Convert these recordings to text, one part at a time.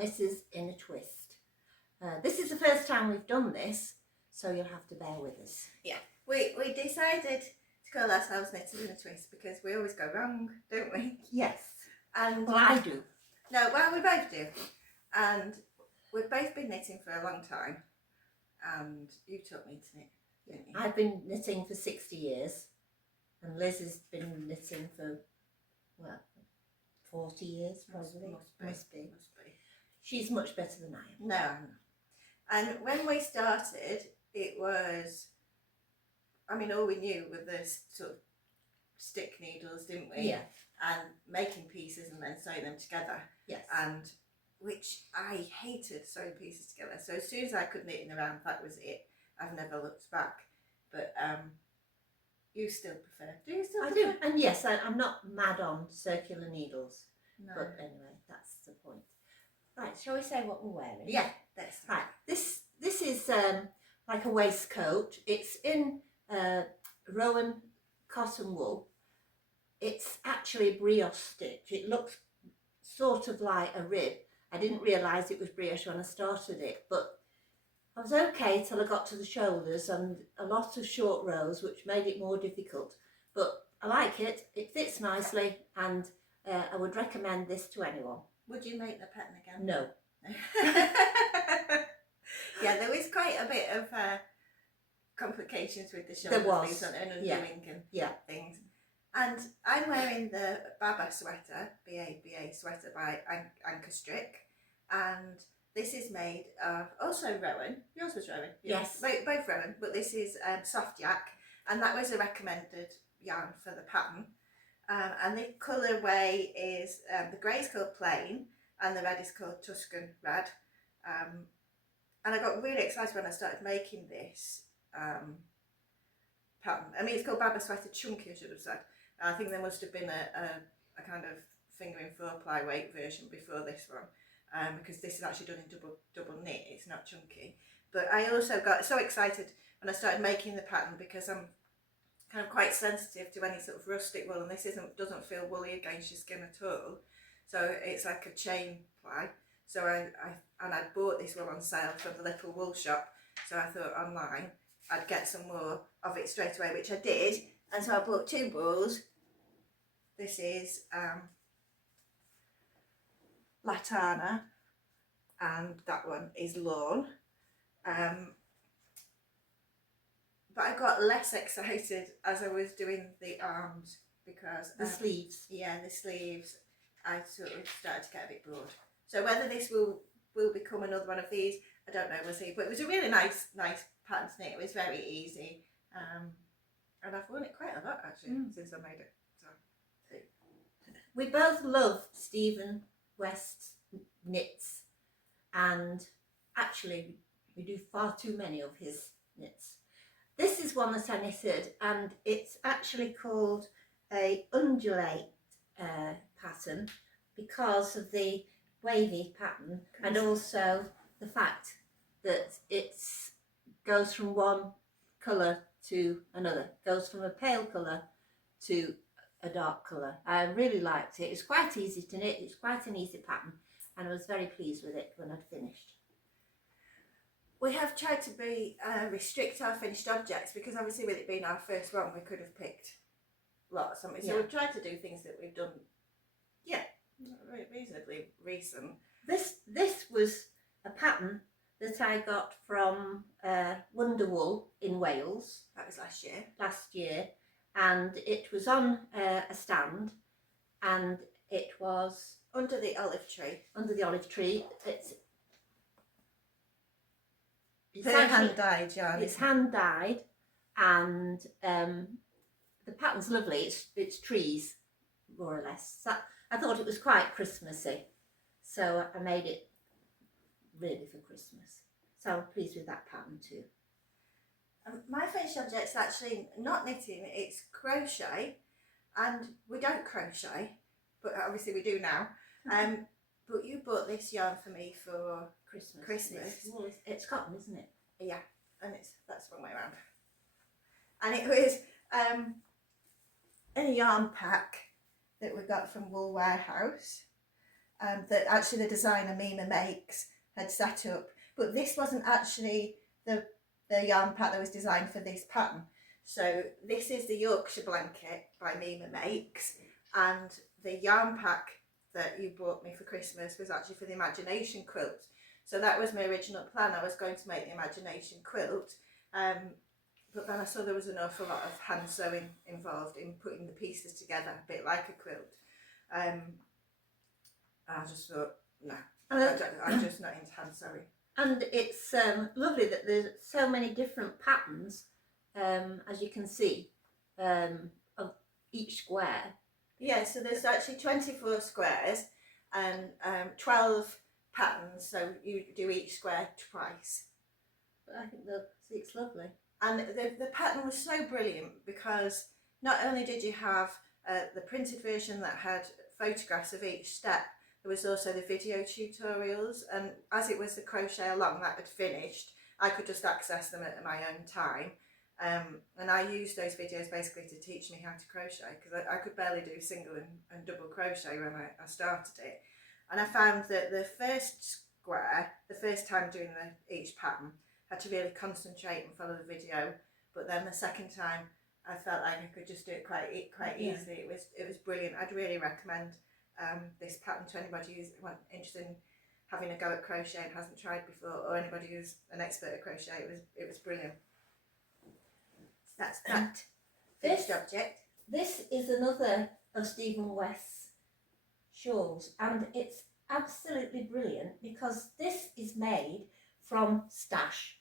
and this is in a twist. This is the first time we've done this, so you'll have to bear with us. Yeah, we decided to call ourselves Knitters in a Twist because we always go wrong, don't we? Yes. And well, I do. No, well, we both do. And we've both been knitting for a long time. And you taught me to knit, didn't you? I've been knitting for 60 years, and Liz has been knitting for, well, 40 years probably. Must be. She's much better than I am. No, I'm not. And when we started, it was, I mean, all we knew were the sort of stick needles, didn't we? Yeah. And making pieces and then sewing them together. Yes. And which I hated sewing pieces together. So as soon as I could knit in the round, that was it. I've never looked back. But you still prefer? Do you still prefer? I do. And yes, I'm not mad on circular needles. No. But anyway, that's the point. Right, shall we say what we're wearing? Yeah, that's right. This is like a waistcoat. It's in Rowan cotton wool. It's actually brioche stitch. It looks sort of like a rib. I didn't realise it was brioche when I started it, but I was okay till I got to the shoulders and a lot of short rows, which made it more difficult. But I like it. It fits nicely, and I would recommend this to anyone. Would you make the pattern again? No. Yeah, there was quite a bit of complications with the shoulders. There was. And undoing yeah. and things. And I'm wearing the Baba sweater, B-A-B-A sweater by Ankestrick. And this is made of also Rowan. Yours was Rowan? Yes. Both Rowan, but this is soft yak. And that was a recommended yarn for the pattern. And the colourway is, the grey is called Plain and the red is called Tuscan Red. And I got really excited when I started making this pattern. I mean, it's called Baba Sweater Chunky, I should have said. I think there must have been a kind of fingering 4-ply weight version before this one, because this is actually done in double knit, it's not chunky. But I also got so excited when I started making the pattern because I'm kind of quite sensitive to any sort of rustic wool, and this doesn't feel woolly against your skin at all. So it's like a chain ply. So I bought this wool on sale from the little wool shop. So I thought online I'd get some more of it straight away, which I did. And so I bought 2 balls. This is Latana, and that one is Lawn. But I got less excited as I was doing the arms because the sleeves. Yeah, the sleeves. I sort of started to get a bit bored. So whether this will become another one of these, I don't know. We'll see. But it was a really nice pattern to knit. It was very easy, and I've worn it quite a lot actually since I made it. So we both love Stephen West's knits, and actually we do far too many of his knits. This is one that I knitted, and it's actually called a Undulate pattern because of the wavy pattern and also the fact that it goes from one colour to another, goes from a pale colour to a dark colour. I really liked it. It's quite easy to knit, it's quite an easy pattern, and I was very pleased with it when I'd finished. We have tried to restrict our finished objects because obviously with it being our first one we could have picked lots. So we've tried to do things that we've done, reasonably recent. This was a pattern that I got from Wonder Wool in Wales. That was last year, and it was on a stand, and it was under the olive tree. It's hand dyed yarn. It's hand dyed, and the pattern's lovely. It's trees, more or less. So I thought it was quite Christmassy, so I made it really for Christmas. So I'm pleased with that pattern too. My finished object's actually not knitting, it's crochet, and we don't crochet, but obviously we do now. But you bought this yarn for me for Christmas. It's cotton, isn't it? Yeah, and that's the wrong way around. And it was in a yarn pack that we got from Wool Warehouse. that actually the designer Meema makes had set up. But this wasn't actually the yarn pack that was designed for this pattern. So this is the Yorkshire blanket by Meema Makes, and the yarn pack that you bought me for Christmas was actually for the Imagination Quilt. So that was my original plan. I was going to make the Imagination Quilt, but then I saw there was an awful lot of hand sewing involved in putting the pieces together, a bit like a quilt. I just thought, no, I'm just not into hand sewing. And it's lovely that there's so many different patterns, as you can see, of each square. Yeah, so there's actually 24 squares and 12 patterns, so you do each square twice. But I think it's lovely. And the pattern was so brilliant because not only did you have the printed version that had photographs of each step, there was also the video tutorials, and as it was the crochet along that had finished, I could just access them at my own time. And I used those videos basically to teach me how to crochet, because I could barely do single and double crochet when I started it. And I found that the first square, the first time doing each pattern, had to really concentrate and follow the video. But then the second time, I felt like I could just do it quite easily. It was brilliant. I'd really recommend this pattern to anybody who's interested in having a go at crochet and hasn't tried before, or anybody who's an expert at crochet. It was brilliant. That's that finished object. This is another of Stephen West's shawls, and it's absolutely brilliant because this is made from stash.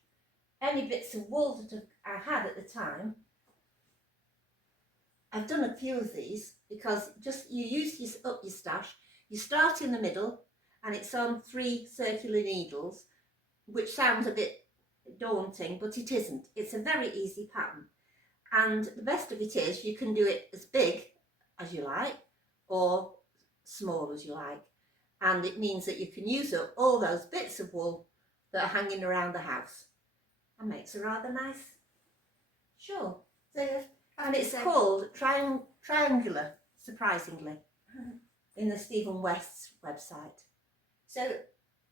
Any bits of wool that I had at the time, I've done a few of these because just you use up your stash. You start in the middle and it's on 3 circular needles, which sounds a bit daunting, but it isn't. It's a very easy pattern. And the best of it is you can do it as big as you like or small as you like. And it means that you can use up all those bits of wool that are hanging around the house. And makes a rather nice shawl. And it's called Triangular, surprisingly, in the Stephen West's website. So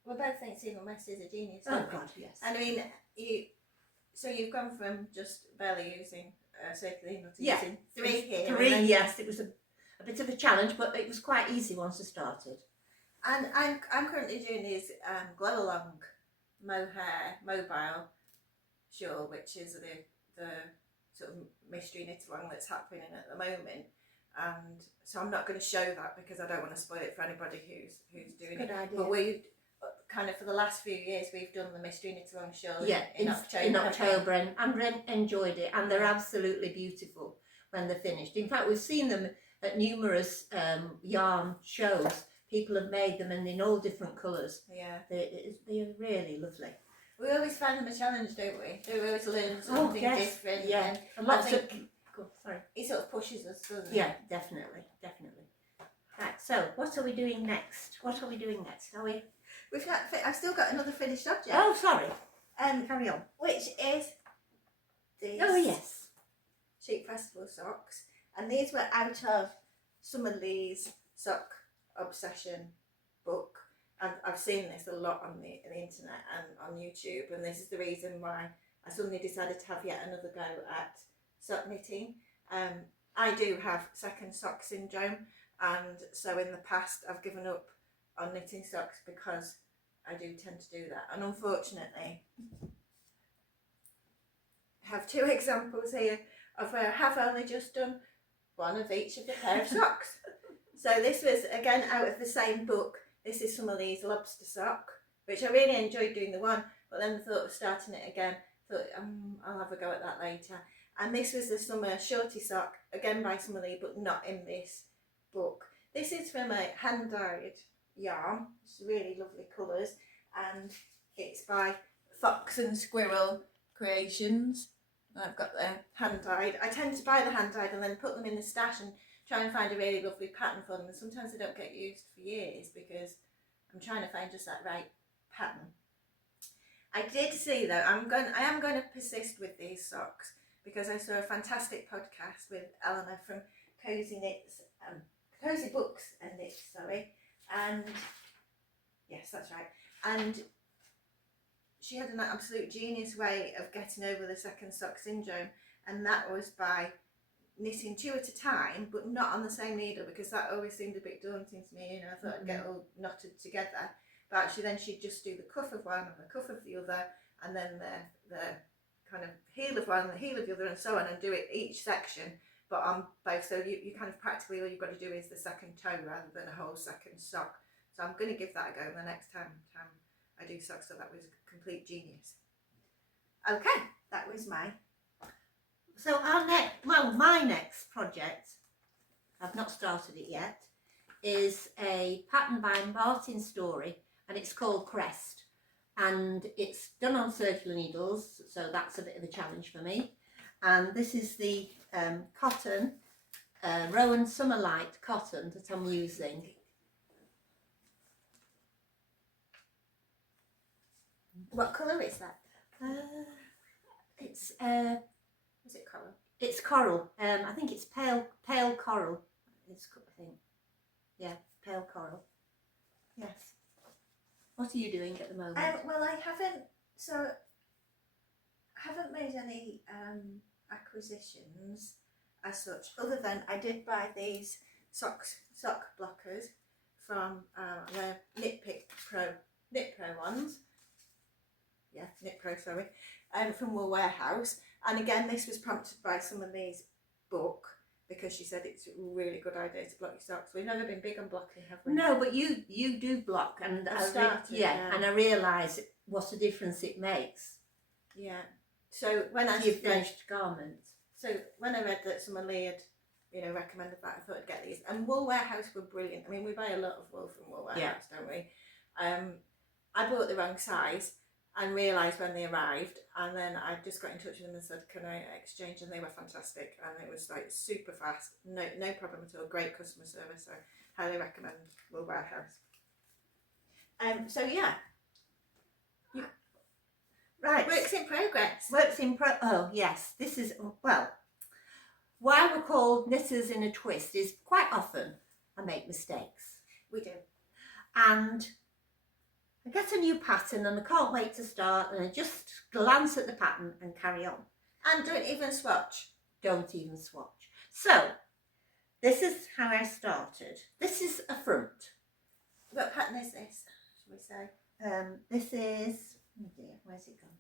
we both think Stephen West is a genius. Oh God, yes. And I mean, you've gone from just barely using circular needle to Yeah, using 3 here. 3, yes. It was a bit of a challenge, but it was quite easy once I started. And I'm currently doing these glow along mohair mobile shawl, which is the sort of mystery knit along that's happening at the moment. And so I'm not going to show that because I don't want to spoil it for anybody who's doing it. Good idea. But we kind of for the last few years we've done the mystery knit along shawl in October. In October, and enjoyed it, and they're absolutely beautiful when they're finished. In fact, we've seen them at numerous yarn shows. People have made them and in all different colours. Yeah, they're really lovely. we always find them a challenge, don't we? We always learn something different. Yeah, and lots of. Sorry. It sort of pushes us, doesn't it? Yeah, definitely. Right. So, what are we doing next? Are we? I've still got another finished object. Oh, sorry. Carry on. Which is these. Oh yes. Sheep Festival socks, and these were out of Summer Lee's sock obsession book, and I've seen this a lot on the internet and on YouTube, and this is the reason why I suddenly decided to have yet another go at sock knitting. I do have second sock syndrome, and so in the past I've given up on knitting socks because I do tend to do that, and unfortunately I have 2 examples here of where I have only just done one of each of the pair of socks. So this was again out of the same book. This is Summer Lee's Lobstah sock, which I really enjoyed doing the one, but then the thought of starting it again, thought I'll have a go at that later. And this was the Summer Shorty sock, again by Summer Lee, but not in this book. This is from a hand-dyed yarn. It's really lovely colours, and it's by Fox and Squirrel Creations. I've got the hand-dyed. I tend to buy the hand-dyed and then put them in the stash and try and find a really lovely pattern for them, and sometimes they don't get used for years because I'm trying to find just that right pattern. I did see though, I am going to persist with these socks because I saw a fantastic podcast with Eleanor from Cozy Books and Knits, And yes, that's right. And she had an absolute genius way of getting over the second sock syndrome, and that was by knitting 2 at a time, but not on the same needle, because that always seemed a bit daunting to me. You know, I thought I'd get all knotted together, but actually then she'd just do the cuff of one and the cuff of the other, and then the kind of heel of one and the heel of the other, and so on, and do it each section, but on both. So you kind of practically all you've got to do is the second toe rather than a whole second sock. So I'm going to give that a go the next time I do socks. So that was complete genius. Okay, that was my. So my next project, I've not started it yet, is a pattern by Martin Storey, and it's called Crest, and it's done on circular needles, so that's a bit of a challenge for me. And this is the cotton, Rowan Summer Light cotton that I'm using. What colour is that? It's Is it coral? It's coral. I think it's pale coral. It's, I think, yeah, pale coral. Yes. What are you doing at the moment? Well, I haven't made any acquisitions as such, other than I did buy these sock blockers from the Knit Pro ones. Yeah, Knit Pro, sorry, from Wool Warehouse. And again, this was prompted by Summer's book, because she said it's a really good idea to block your socks. We've never been big on blocking, have we? No, but you do block, and I've started, yeah, and I realise what a difference it makes. Yeah. So when I finished garments. So when I read that Summer Lee had, recommended that, I thought I'd get these. And Wool Warehouse were brilliant. I mean, we buy a lot of wool from Wool Warehouse, don't we? I bought the wrong size and realised when they arrived, and then I just got in touch with them and said, can I exchange? And they were fantastic, and it was like super fast, no problem at all, great customer service, so highly recommend Wool Warehouse. So yeah. Right. Works in progress. Oh yes, this is, well, why we're called knitters in a twist is quite often I make mistakes. We do. And I get a new pattern and I can't wait to start, and I just glance at the pattern and carry on. And don't even swatch. Don't even swatch. So, this is how I started. This is a front. What pattern is this, shall we say? This is, oh dear, where's it gone?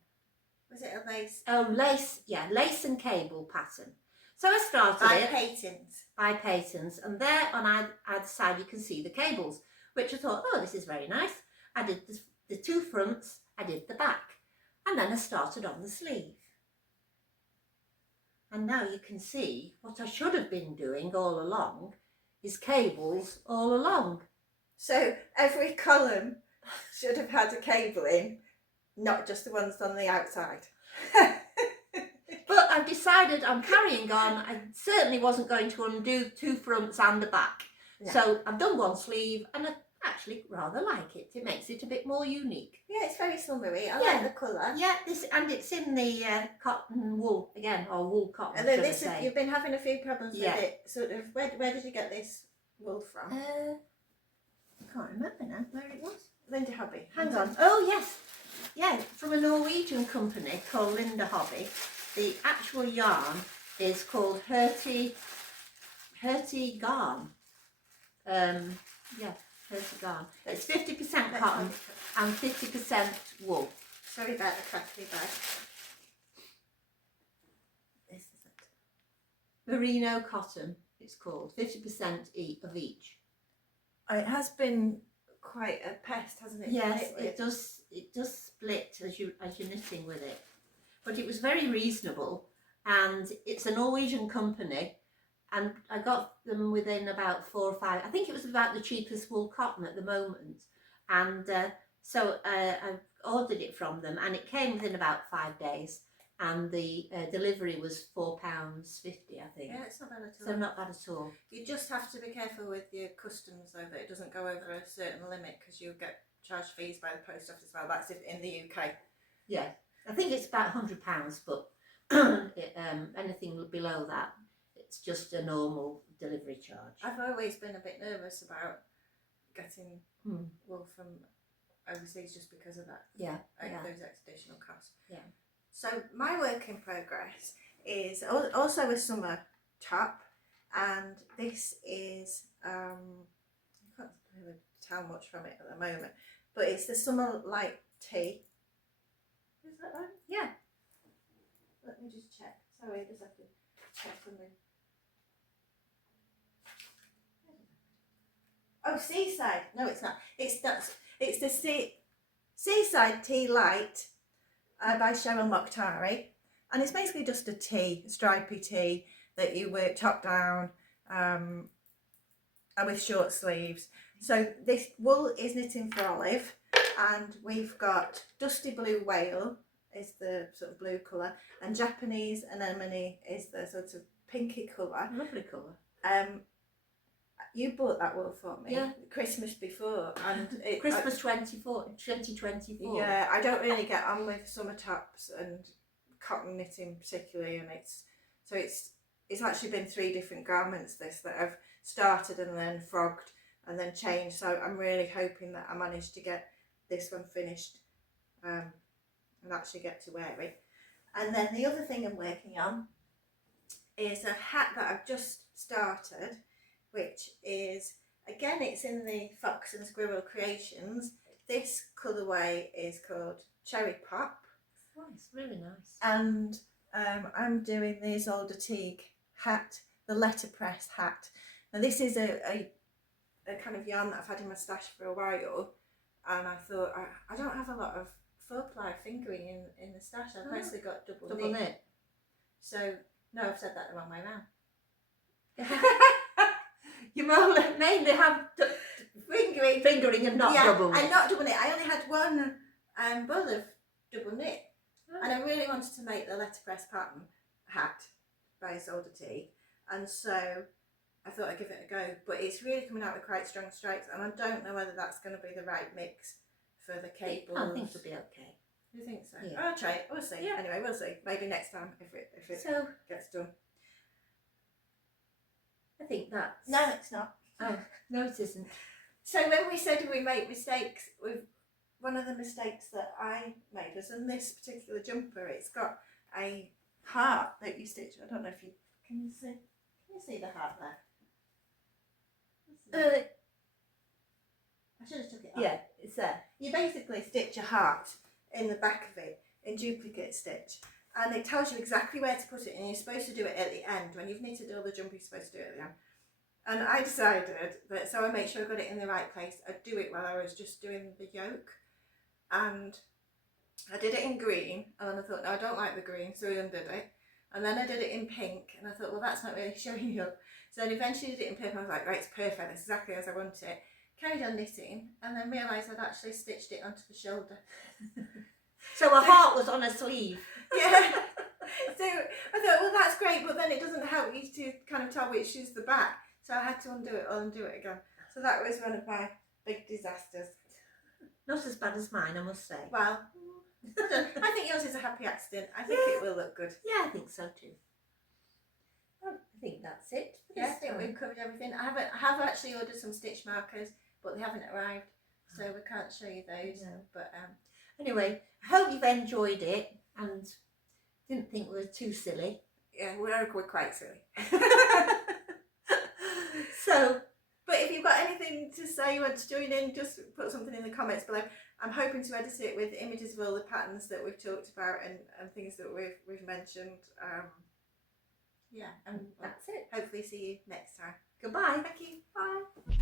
Was it a lace? Oh, lace, yeah, lace and cable pattern. So I started by it. Patons. By Patons. And there on either side you can see the cables, which I thought, oh, this is very nice. I did the 2 fronts, I did the back, and then I started on the sleeve. And now you can see what I should have been doing all along is cables all along. So every column should have had a cable in, not just the ones on the outside. But I've decided I'm carrying on. I certainly wasn't going to undo 2 fronts and the back. No. So I've done 1 sleeve, and I actually rather like it. It makes it a bit more unique. Yeah, it's very summery. I like the colour. Yeah, and it's in the cotton wool again, or wool cotton. And then you've been having a few problems with it. Sort of. Where did you get this wool from? I can't remember now where it was. Linda Hobby. Hang on. Oh yes, yeah, from a Norwegian company called Linda Hobby. The actual yarn is called Hurty Garn. Yeah. Hurty Garn. It's 50% cotton and 50% wool. Sorry about the crackly bag. This is it. Merino cotton, it's called. 50% of each. It has been quite a pest, hasn't it? Yes, it does. It does split as you're knitting with it. But it was very reasonable, and it's a Norwegian company. And I got them within about 4 or 5. I think it was about the cheapest wool cotton at the moment. And so I ordered it from them, and it came within about 5 days. And the delivery was £4.50, I think. Yeah, it's not bad at all. So not bad at all. You just have to be careful with your customs, though, that it doesn't go over a certain limit, because you'll get charged fees by the post office as well. That's in the UK. Yeah, I think it's about £100, but anything below that, it's just a normal delivery charge. I've always been a bit nervous about getting Hmm. wool from overseas just because of that. Yeah, Like yeah. those additional costs. Yeah. So my work in progress is also a summer top, and this is I can't really tell much from it at the moment, but it's the summer light tea. Is that right? Yeah. Let me just check. Sorry, I just have to check something. Oh, Seaside. No, it's not. It's the Seaside Tea Light by Cheryl Mokhtari, and it's basically just a tea, a stripy tea that you work top down, and with short sleeves. So this wool is knitting for Olive, and we've got Dusty Blue Whale is the sort of blue colour, and Japanese Anemone is the sort of pinky colour. Lovely colour. You bought that wool for me, Yeah. Christmas before, and Christmas 2024. Yeah, I don't really get on with summer tops and cotton knitting particularly, and it's actually been 3 different garments that I've started and then frogged and then changed. So I'm really hoping that I manage to get this one finished and actually get to wear it. And then the other thing I'm working on is a hat that I've just started, which is, again, it's in the Fox and Squirrel Creations. This colourway is called Cherry Pop. Nice, really nice. And I'm doing the Isolde Teague hat, the letterpress hat. And this is a kind of yarn that I've had in my stash for a while. And I thought, I don't have a lot of 4-ply fingering in the stash. I've mostly got double knit. So, no, I've said that the wrong way around. You mainly have fingering and not double knit. And not double knit. I only had one ball of double knit. Oh. And I really wanted to make the letterpress pattern hat by Isolde Teague. And so I thought I'd give it a go. But it's really coming out with quite strong stripes, and I don't know whether that's going to be the right mix for the cables. I think it'll be okay. You think so? Yeah. I'll try it. We'll see. Yeah. Anyway, we'll see. Maybe next time if it So gets done. I think that's... No, it's not. Oh, no, it isn't. So when we said we make mistakes, one of the mistakes that I made was in this particular jumper. It's got a heart that you stitch. I don't know if you can you see the heart there? I should have took it off. Yeah, it's there. You basically stitch a heart in the back of it in duplicate stitch, and it tells you exactly where to put it, and you're supposed to do it at the end. When you've knitted all the jumper, you're supposed to do it at the end. And I decided that, so I make sure I got it in the right place, I'd do it while I was just doing the yoke. And I did it in green, and then I thought, no, I don't like the green, so I undid it. And then I did it in pink, and I thought, well, that's not really showing up. So then eventually did it in pink, and I was like, right, it's perfect, that's exactly as I want it. Carried on knitting, and then realised I'd actually stitched it onto the shoulder. So a heart was on a sleeve. Yeah. So I thought, well, that's great, but then it doesn't help you to kind of tell which is the back. So I had to undo it all and do it again. So that was one of my big disasters. Not as bad as mine, I must say. Well, I think yours is a happy accident. I think it will look good. Yeah, I think so too. Well, I think that's it. Yeah, I think we've covered everything. I have actually ordered some stitch markers, but they haven't arrived, so we can't show you those. No. But anyway, I hope you've enjoyed it and didn't think we were too silly. yeah, we're quite silly. So, but if you've got anything to say, you want to join in, just put something in the comments below. I'm hoping to edit it with images of all the patterns that we've talked about and things that we've mentioned. Yeah, and that's it. hopefully see you next time. Goodbye. Thank you. Bye.